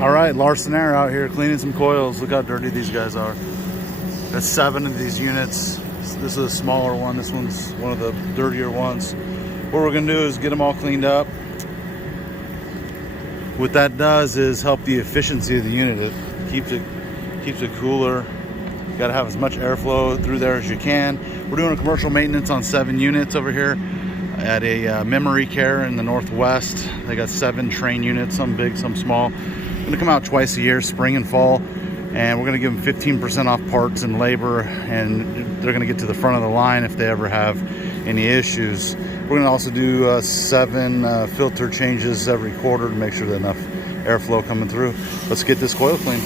All right, Larson Air out here cleaning some coils. Look how dirty these guys are. That's 7 of these units. This is a smaller one. This one's one of the dirtier ones. What we're gonna do is get them all cleaned up. What that does is help the efficiency of the unit. It keeps it cooler. You gotta have as much airflow through there as you can. We're doing a commercial maintenance on 7 units over here at a memory care in the Northwest. They got 7 train units, some big, some small. Gonna come out twice a year, spring and fall, and we're gonna give them 15% off parts and labor, and they're gonna get to the front of the line if they ever have any issues. We're gonna also do 7 filter changes every quarter to make sure that enough airflow coming through. Let's get this coil clean.